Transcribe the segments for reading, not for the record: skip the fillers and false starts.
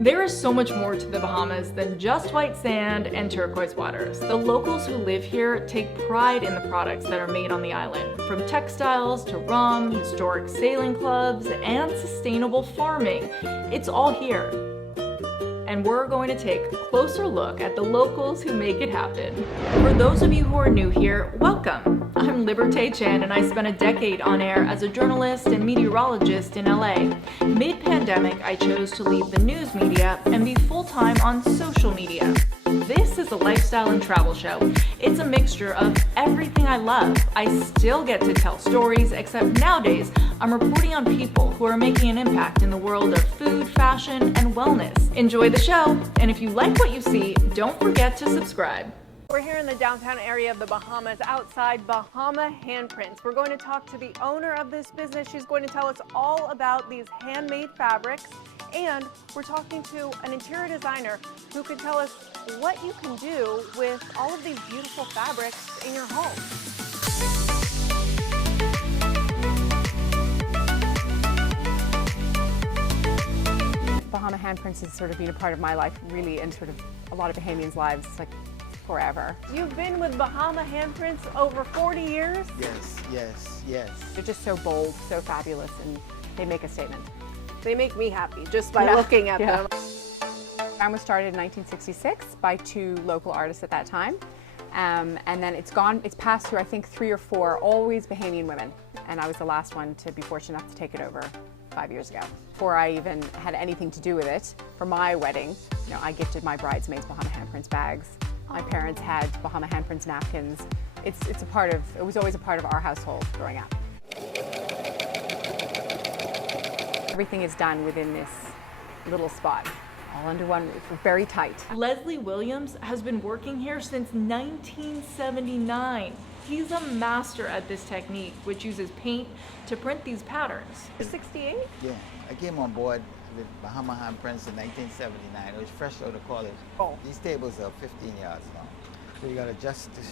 There is so much more to the Bahamas than just white sand and turquoise waters. The locals who live here take pride in the products that are made on the island, from textiles to rum, historic sailing clubs, and sustainable farming. It's all here. And we're going to take a closer look at the locals who make it happen. For those of you who are new here, welcome. I'm Liberté Chan, and I spent a decade on air as a journalist and meteorologist in LA. Mid-pandemic, I chose to leave the news media and be full-time on social media. This is a lifestyle and travel show. It's a mixture of everything I love. I still get to tell stories, except nowadays I'm reporting on people who are making an impact in the world of food, fashion, and wellness. Enjoy the show, and if you like what you see, don't forget to subscribe. We're here in the downtown area of the Bahamas outside Bahama Hand Prints. We're going to talk to the owner of this business. She's going to tell us all about these handmade fabrics. And we're talking to an interior designer who can tell us what you can do with all of these beautiful fabrics in your home. Bahama Hand Prints has sort of been a part of my life, really, and sort of a lot of Bahamians' lives, like forever. You've been with Bahama Hand Prints over 40 years? Yes. They're just so bold, so fabulous, and they make a statement. They make me happy just by looking at them. Mine was started in 1966 by two local artists at that time. And then it's passed through, I think, 3 or 4, always Bahamian women. And I was the last one to be fortunate enough to take it over 5 years ago. Before I even had anything to do with it, for my wedding, I gifted my bridesmaids Bahama Hand Prints bags. My parents had Bahama Hand Prints napkins. It was always a part of our household growing up. Everything is done within this little spot, all under one roof, very tight. Leslie Williams has been working here since 1979. He's a master at this technique, which uses paint to print these patterns. 68? Yeah, I came on board with Bahama Hand Prints in 1979. It was fresh out of college. Oh. These tables are 15 yards long. So you got to adjust the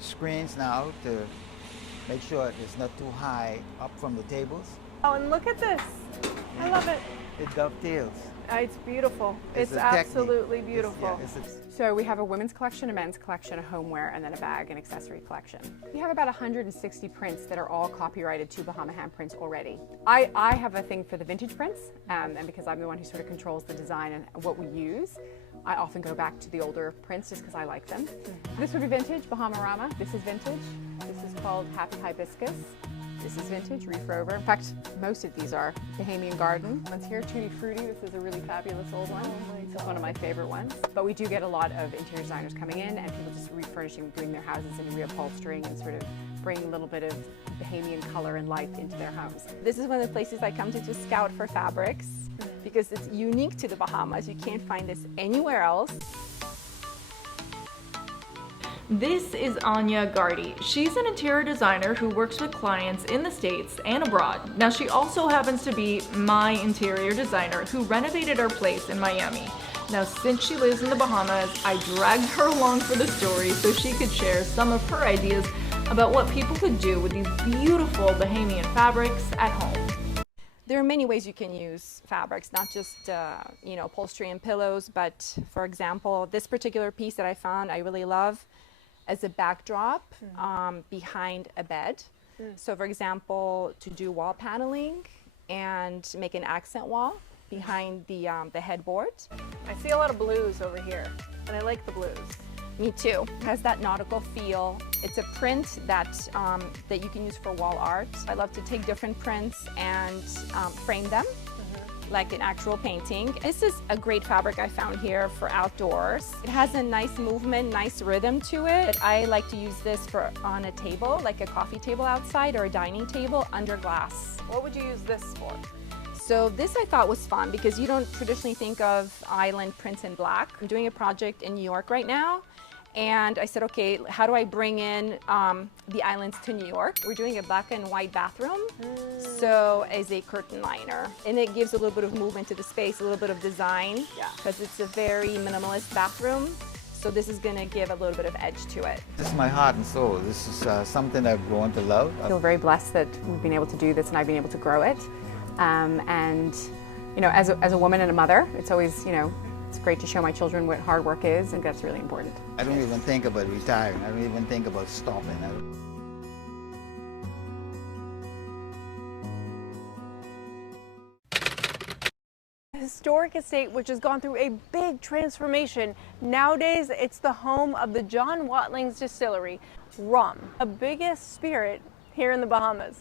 screens now to make sure it's not too high up from the tables. Oh, and look at this. I love it. It dovetails. It's beautiful. It's a absolutely technique. beautiful. So we have a women's collection, a men's collection, a homeware, and then a bag and accessory collection. We have about 160 prints that are all copyrighted to Bahama Hand Prints already. I have a thing for the vintage prints, and because I'm the one who sort of controls the design and what we use, I often go back to the older prints just because I like them. This would be vintage, Bahama Rama. This is vintage. This is called Happy Hibiscus. This is vintage, Reef Rover. In fact, most of these are Bahamian Garden. One's here, Tutti Frutti. This is a really fabulous old one. This is one of my favorite ones. But we do get a lot of interior designers coming in and people just refurnishing, doing their houses and reupholstering and sort of bringing a little bit of Bahamian color and life into their homes. This is one of the places I come to scout for fabrics because it's unique to the Bahamas. You can't find this anywhere else. This is Anya Gardy. She's an interior designer who works with clients in the States and abroad. Now, she also happens to be my interior designer who renovated our place in Miami. Now, since she lives in the Bahamas, I dragged her along for the story so she could share some of her ideas about what people could do with these beautiful Bahamian fabrics at home. There are many ways you can use fabrics, not just upholstery and pillows, but for example, this particular piece that I found I really love as a backdrop behind a bed. So for example, to do wall paneling and make an accent wall behind the headboard. I see a lot of blues over here, and I like the blues. Me too. It has that nautical feel. It's a print that you can use for wall art. I love to take different prints and frame them like an actual painting. This is a great fabric I found here for outdoors. It has a nice movement, nice rhythm to it. I like to use this on a table, like a coffee table outside or a dining table under glass. What would you use this for? So this I thought was fun because you don't traditionally think of island prints in black. I'm doing a project in New York right now, and I said, okay, how do I bring in the islands to New York? We're doing a black and white bathroom, so as a curtain liner. And it gives a little bit of movement to the space, a little bit of design, because it's a very minimalist bathroom. So this is going to give a little bit of edge to it. This is my heart and soul. This is something I've grown to love. I feel very blessed that we've been able to do this and I've been able to grow it. And You know, as a woman and a mother, it's always, you know, it's great to show my children what hard work is, and that's really important. I don't even think about retiring. I don't even think about stopping. Historic estate which has gone through a big transformation. Nowadays, it's the home of the John Watling's Distillery, rum, the biggest spirit here in the Bahamas.